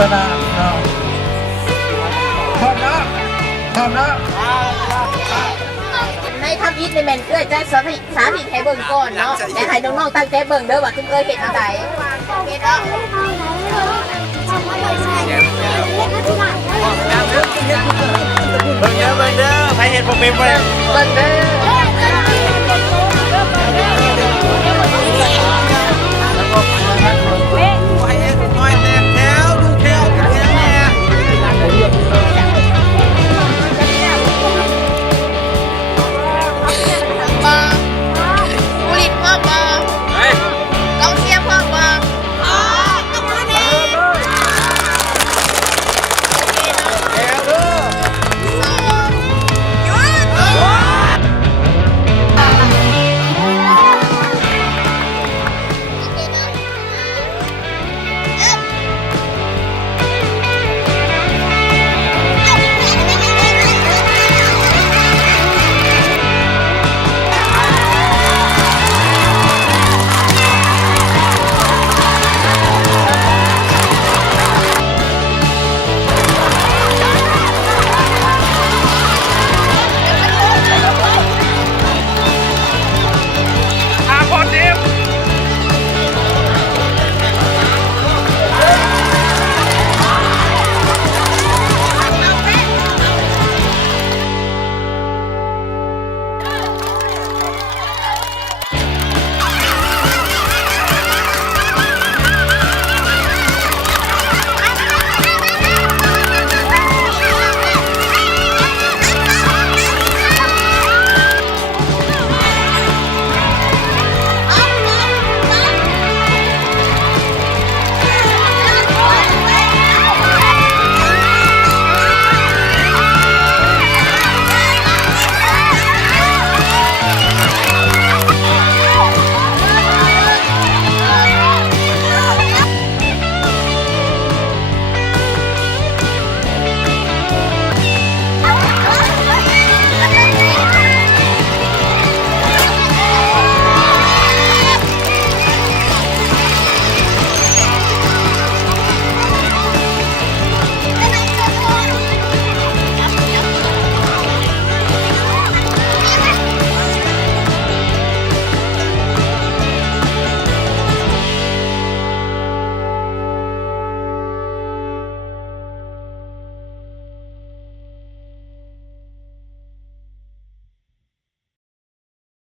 สนามเนาะพร้อมนะพร้อมนะในทำอิฐในแมนเอ้ยจะสาธิตให้เบิ่งก่อนเนาะแต่ให้น้องๆตั้งใจเบิ่งเด้อว่าคุณเอ้ยเห็นอะไรเห็นเนาะเบิ่งเด้อไปเห็นผมเป็นบ่ได้เบิ่งเด้อ